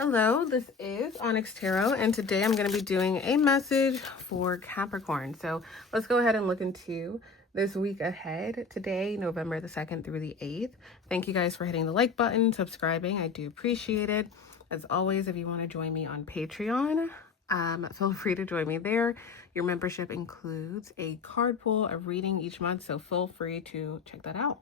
Hello, this is Onyx Tarot, and today I'm going to be doing a message for Capricorn. So let's go ahead and look into this week ahead. Today, November the 2nd through the 8th. Thank you guys for hitting the like button, subscribing. I do appreciate it. As always, if you want to join me on Patreon, feel free to join me there. Your membership includes a card pull, a reading each month, so feel free to check that out.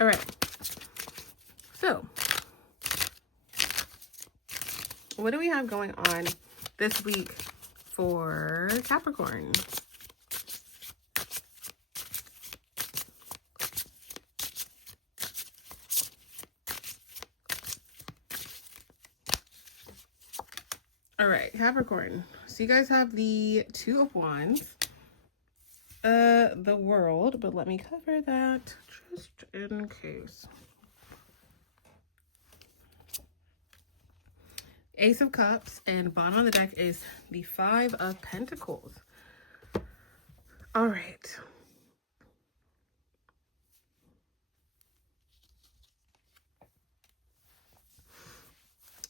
All right, so what do we have going on this week for Capricorn? All right, Capricorn. So you guys have the Two of Wands, the World, but let me cover that just in case. Ace of Cups, and bottom of the deck is the Five of Pentacles. All right.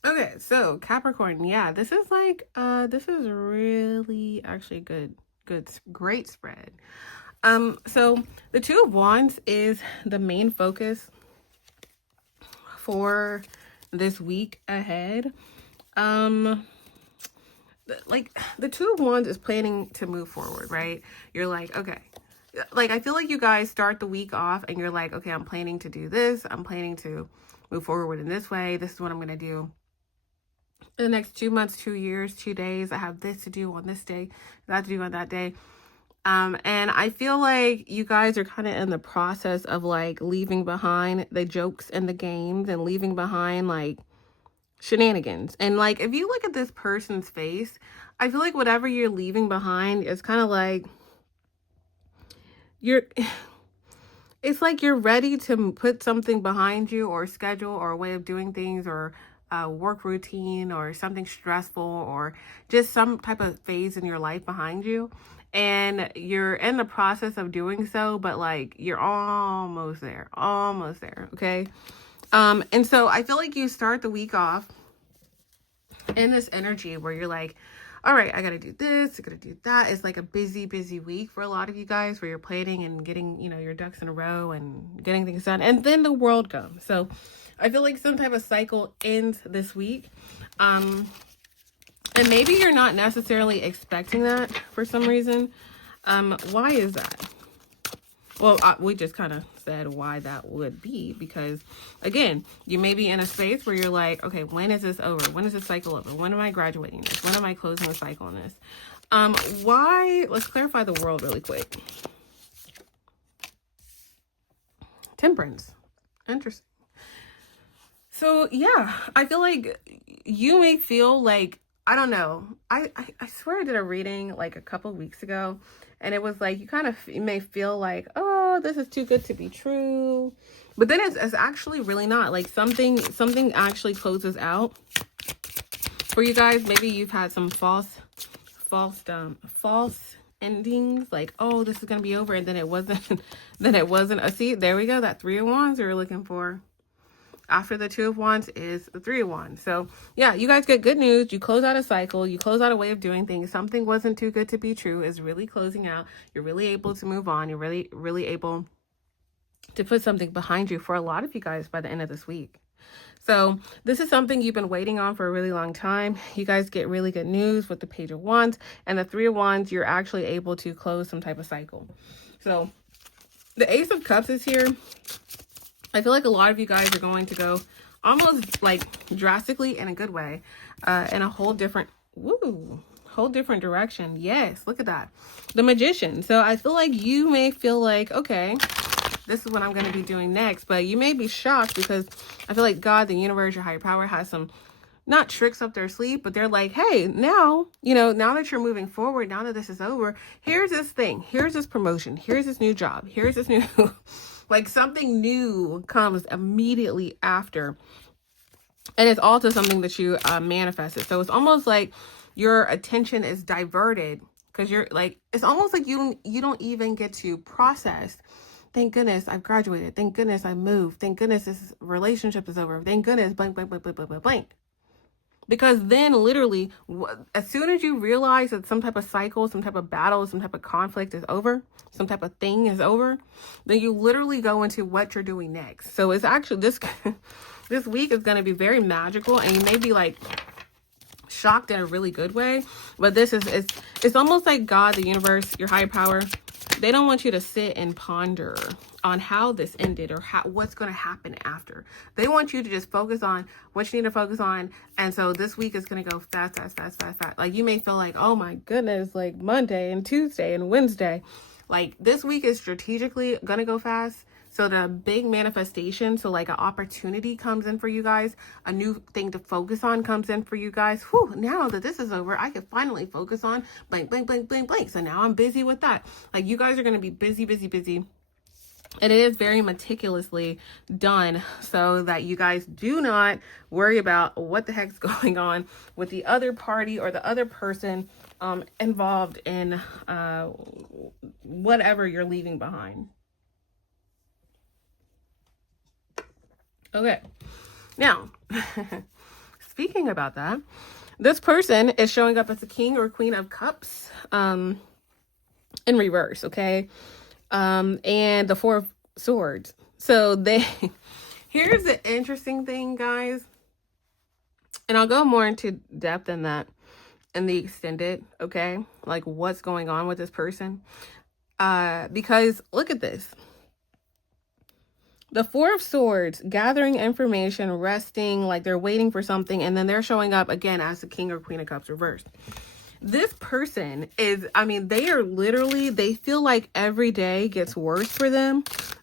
Okay, so Capricorn, yeah, this is like, this is really actually great spread. So the Two of Wands is the main focus for this week ahead. Like the Two of Wands is planning to move forward, right? You're like, okay, like I feel like you guys start the week off and you're like, okay, I'm planning to do this. I'm planning to move forward in this way. This is what I'm going to do in the next 2 months, 2 years, 2 days. I have this to do on this day, that to do on that day. And I feel like you guys are kind of in the process of like leaving behind the jokes and the games and leaving behind like shenanigans. And like, if you look at this person's face, I feel like whatever you're leaving behind is kind of like it's like you're ready to put something behind you, or schedule, or a way of doing things, or a work routine, or something stressful, or just some type of phase in your life behind you. And you're in the process of doing so, but like you're almost there, okay? And so I feel like you start the week off in this energy where you're like, all right, I got to do this, I got to do that. It's like a busy week for a lot of you guys where you're planning and getting, your ducks in a row and getting things done. And then the world comes. So I feel like some type of cycle ends this week. And maybe you're not necessarily expecting that for some reason. Why is that? Well, we just kind of said why that would be, because again, you may be in a space where you're like, okay, when is this over? When is this cycle over? When am I graduating this? When am I closing the cycle on this? Why? Let's clarify the World really quick. Temperance. Interesting. So yeah, I feel like you may feel like, I don't know. I swear I did a reading like a couple weeks ago, and it was like you may feel like, oh, this is too good to be true, but then it's actually really not. Like something actually closes out for you guys. Maybe you've had some false endings. Like, oh, this is gonna be over, and then it wasn't. Then it wasn't. See, there we go. That Three of Wands we were looking for. After the Two of Wands is the Three of Wands. So yeah, you guys get good news. You close out a cycle. You close out a way of doing things. Something wasn't too good to be true is really closing out. You're really able to move on. You're really able to put something behind you for a lot of you guys by the end of this week. So this is something you've been waiting on for a really long time. You guys get really good news with the Page of Wands and the Three of Wands. You're actually able to close some type of cycle. So the Ace of Cups is here. I feel like a lot of you guys are going to go almost like drastically in a good way, in a whole different direction. Yes, look at that. The Magician. So I feel like you may feel like, okay, this is what I'm going to be doing next, but you may be shocked because I feel like God, the universe, your higher power has some, not tricks up their sleeve, but they're like, hey, now, now that you're moving forward, now that this is over, here's this thing, here's this promotion, here's this new job, here's this new... Like something new comes immediately after. And it's also something that you manifested. So it's almost like your attention is diverted because you're like, it's almost like you don't even get to process thank goodness I've graduated. Thank goodness I moved. Thank goodness this relationship is over. Thank goodness blank, blank, blank, blank, blank, blank, blank. Because then literally, as soon as you realize that some type of cycle, some type of battle, some type of conflict is over, some type of thing is over, then you literally go into what you're doing next. So it's actually this, this week is going to be very magical, and you may be like shocked in a really good way. But this is, it's almost like God, the universe, your higher power, they don't want you to sit and ponder on how this ended or what's going to happen after. They want you to just focus on what you need to focus on. And so this week is going to go fast, fast, fast, fast, fast. Like you may feel like, oh my goodness, like Monday and Tuesday and Wednesday. Like this week is strategically going to go fast. So the big manifestation, so like an opportunity comes in for you guys, a new thing to focus on comes in for you guys. Whew, now that this is over, I can finally focus on blank, blank, blank, blank, blank. So now I'm busy with that. Like you guys are going to be busy, busy, busy. And it is very meticulously done so that you guys do not worry about what the heck's going on with the other party or the other person involved in whatever you're leaving behind. Okay, now, speaking about that, this person is showing up as a king or queen of cups in reverse, okay? And the Four of Swords. So here's the interesting thing, guys, and I'll go more into depth in that in the extended, okay? Like what's going on with this person. Because look at this. The Four of Swords, gathering information, resting, like they're waiting for something, and then they're showing up again as the King or Queen of Cups reversed. This person is, I mean, they are literally, they feel like every day gets worse for them.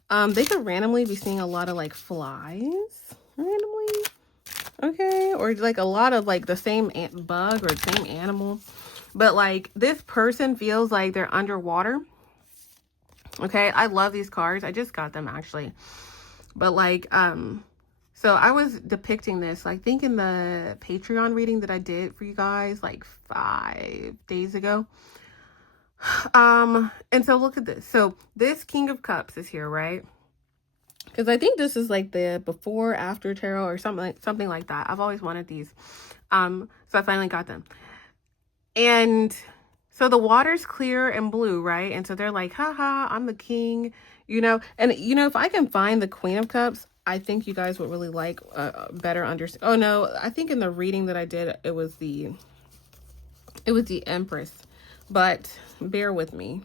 They could randomly be seeing a lot of like flies, randomly, okay? Or like a lot of like the same bug or the same animal. But like this person feels like they're underwater, okay? I love these cards. I just got them actually. But like, so I was depicting this, I think in the Patreon reading that I did for you guys like 5 days ago. And so look at this. So this King of Cups is here, right? Because I think this is like the before, after tarot or something like that. I've always wanted these. So I finally got them. And so the water's clear and blue, right? And so they're like, haha, I'm the king, you know? And, you know, if I can find the Queen of Cups, I think you guys would really like better understand. Oh, no, I think in the reading that I did, it was the Empress. But bear with me.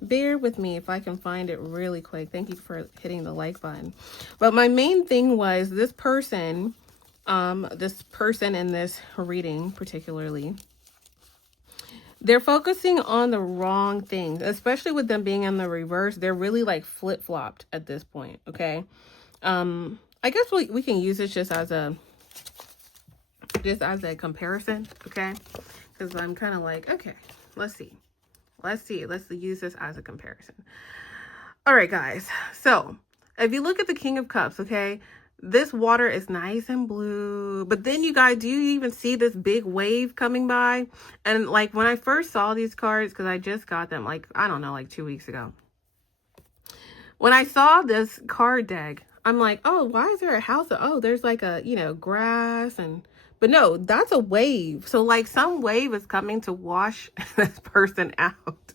Bear with me if I can find it really quick. Thank you for hitting the like button. But my main thing was this person in this reading particularly, they're focusing on the wrong things, especially with them being in the reverse. They're really like flip-flopped at this point, okay? I guess we can use this just as a comparison, okay? Because I'm kind of like, okay, let's see. Let's use this as a comparison. All right, guys. So if you look at the King of Cups, okay, this water is nice and blue, but then you guys, do you even see this big wave coming by? And like when I first saw these cards, because I just got them like, I don't know, like 2 weeks ago. When I saw this card deck, I'm like, oh, why is there a house? Oh, there's like a, you know, grass and, but no, that's a wave. So like some wave is coming to wash this person out,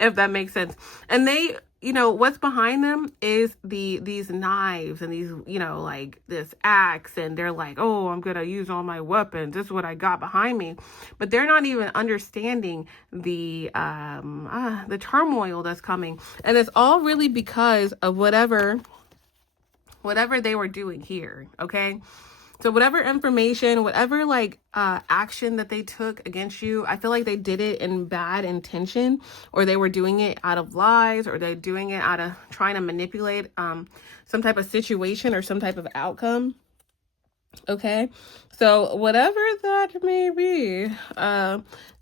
if that makes sense. And they, you know, what's behind them is these knives and these, you know, like this axe, and they're like, oh, I'm gonna use all my weapons. This is what I got behind me. But they're not even understanding the turmoil that's coming. And it's all really because of whatever they were doing here, okay? So whatever information, whatever like action that they took against you, I feel like they did it in bad intention, or they were doing it out of lies, or they're doing it out of trying to manipulate some type of situation or some type of outcome. Okay, so whatever that may be,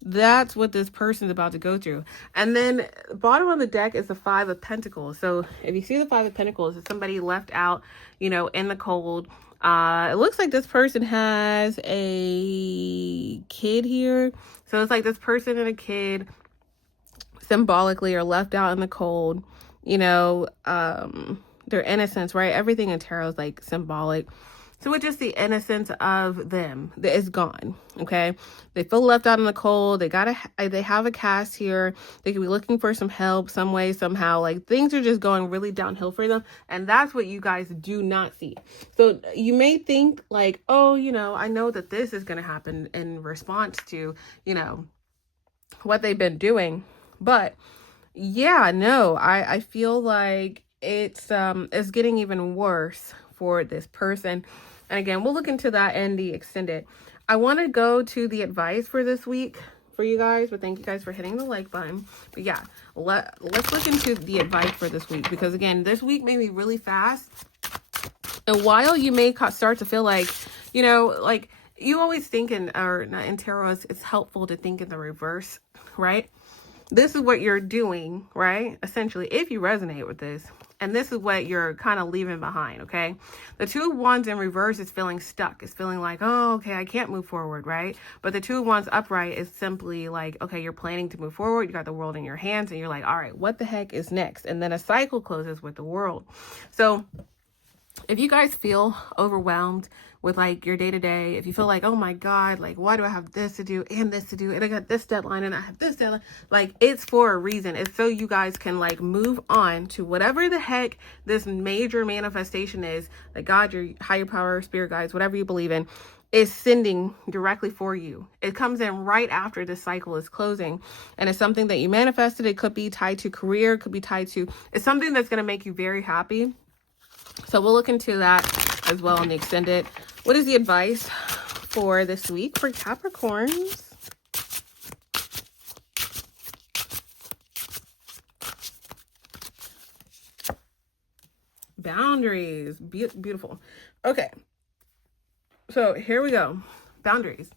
that's what this person's about to go through. And then bottom of the deck is the Five of Pentacles. So if you see the Five of Pentacles, it's somebody left out, you know, in the cold. It looks like this person has a kid here. So it's like this person and a kid symbolically are left out in the cold. you know, their innocence, right? Everything in tarot is like symbolic. So it's just the innocence of them that is gone. Okay, they feel left out in the cold. They have a cast here. They could be looking for some help some way, somehow. Like things are just going really downhill for them, and that's what you guys do not see. So you may think like, oh, you know, I know that this is going to happen in response to, you know, what they've been doing, but yeah, no, I feel like it's getting even worse for this person. And again, we'll look into that in the extended. I want to go to the advice for this week for you guys, but thank you guys for hitting the like button. But yeah, let's look into the advice for this week, because again, this week may be really fast. And while you may start to feel like, you know, like you always think in tarot, it's helpful to think in the reverse, right? This is what you're doing, right? Essentially, if you resonate with this, and this is what you're kind of leaving behind, okay? The Two of Wands in reverse is feeling stuck. It's feeling like, oh, okay, I can't move forward, right? But the Two of Wands upright is simply like, okay, you're planning to move forward. You got the world in your hands, and you're like, all right, what the heck is next? And then a cycle closes with the world. So if you guys feel overwhelmed with like your day-to-day, if you feel like, oh my God, like why do I have this to do and this to do, and I got this deadline and I have this deadline, like it's for a reason. It's so you guys can like move on to whatever the heck this major manifestation is that God, your higher power, spirit guides, whatever you believe in, is sending directly for you. It comes in right after the cycle is closing, and it's something that you manifested. It could be tied to career, could be tied to, it's something that's going to make you very happy. So we'll look into that as well in the extended. What is the advice for this week for Capricorns? Boundaries. Beautiful. Okay. So here we go. Boundaries.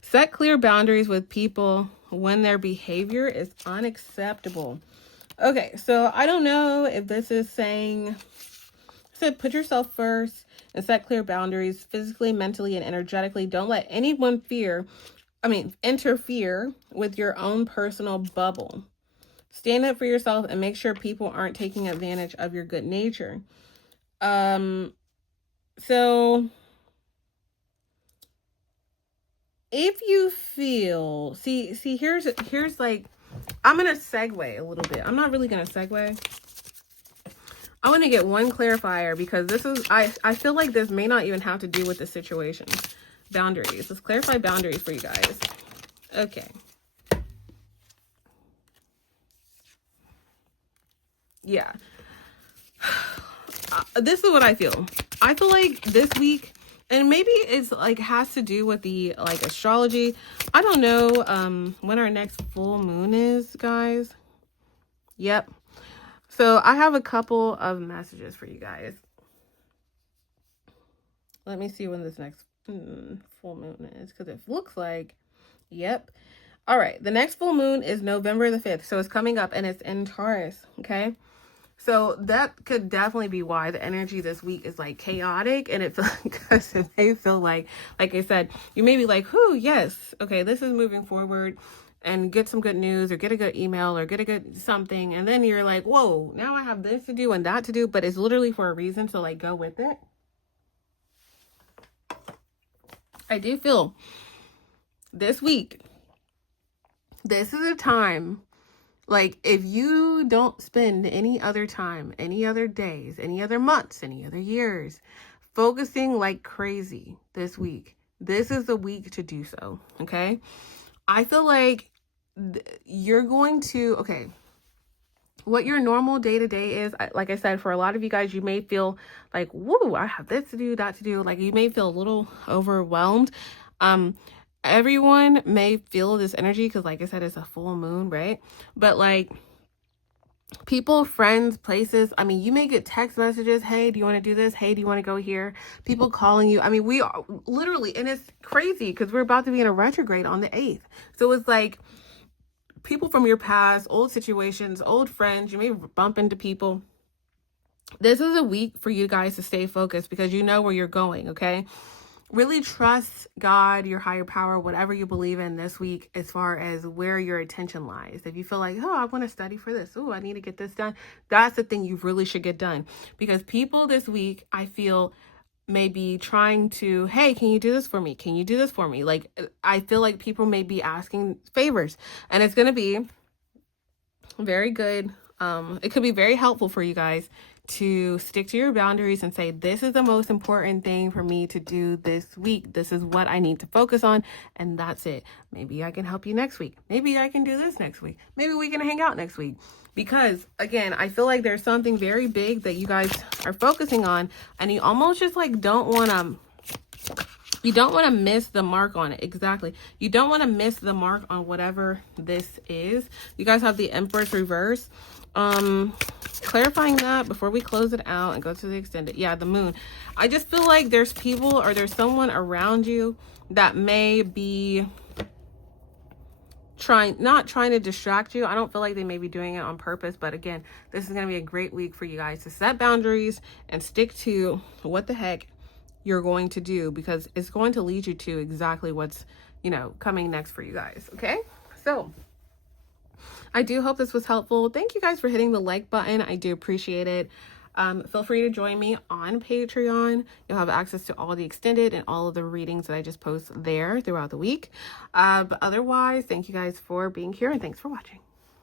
Set clear boundaries with people when their behavior is unacceptable. Okay, so I don't know if this is saying, so put yourself first and set clear boundaries physically, mentally, and energetically. Don't let anyone interfere with your own personal bubble. Stand up for yourself and make sure people aren't taking advantage of your good nature. So if you feel, see, here's like, I'm going to segue a little bit. I'm not really going to segue. I want to get one clarifier, because this is, I feel like this may not even have to do with the situation. Boundaries. Let's clarify boundaries for you guys. Okay. Yeah. This is what I feel. I feel like this week, and maybe it's like has to do with the like astrology. I don't know when our next full moon is, guys. Yep. So I have a couple of messages for you guys. Let me see when this next full moon is, because it looks like, yep. All right. The next full moon is November the 5th. So it's coming up and it's in Taurus. Okay. So that could definitely be why the energy this week is like chaotic, and it because it may feel like I said, you may be like, "Whoo, yes, okay, this is moving forward," and get some good news or get a good email or get a good something, and then you're like, "Whoa, now I have this to do and that to do," but it's literally for a reason, so like go with it. I do feel this week, this is a time. Like, if you don't spend any other time, any other days, any other months, any other years, focusing like crazy this week, this is the week to do so, okay? I feel like you're going to, okay, what your normal day-to-day is, like I said, for a lot of you guys, you may feel like, whoa, I have this to do, that to do. Like, you may feel a little overwhelmed. Everyone may feel this energy because, like I said, it's a full moon, right? But like people, friends, places, I mean, you may get text messages, hey, do you want to do this? Hey, do you want to go here? People calling you. I mean, we are literally, and it's crazy because we're about to be in a retrograde on the 8th. So it's like people from your past, old situations, old friends, you may bump into people. This is a week for you guys to stay focused because you know where you're going, okay? really trust God, your higher power, whatever you believe in this week, as far as where your attention lies. If you feel like, oh, I want to study for this, oh, I need to get this done, that's the thing you really should get done. Because people this week, I feel, may be trying to, hey, can you do this for me? Can you do this for me? Like, I feel like people may be asking favors, and it's going to be very good. It could be very helpful for you guys to stick to your boundaries and say, this is the most important thing for me to do this week. This is what I need to focus on, and that's it. Maybe I can help you next week. Maybe I can do this next week. Maybe we can hang out next week. Because again, I feel like there's something very big that you guys are focusing on, and you almost just like don't want to miss the mark on it. Exactly. You don't want to miss the mark on whatever this is. You guys have the Empress reverse. Clarifying that before we close it out and go to the extended. Yeah, the Moon. I just feel like there's people, or there's someone around you that may be not trying to distract you. I don't feel like they may be doing it on purpose, but again, this is going to be a great week for you guys to set boundaries and stick to what the heck you're going to do, because it's going to lead you to exactly what's, coming next for you guys. Okay, so I do hope this was helpful. Thank you guys for hitting the like button. I do appreciate it. Feel free to join me on Patreon. You'll have access to all the extended and all of the readings that I just post there throughout the week. But otherwise, thank you guys for being here, and thanks for watching.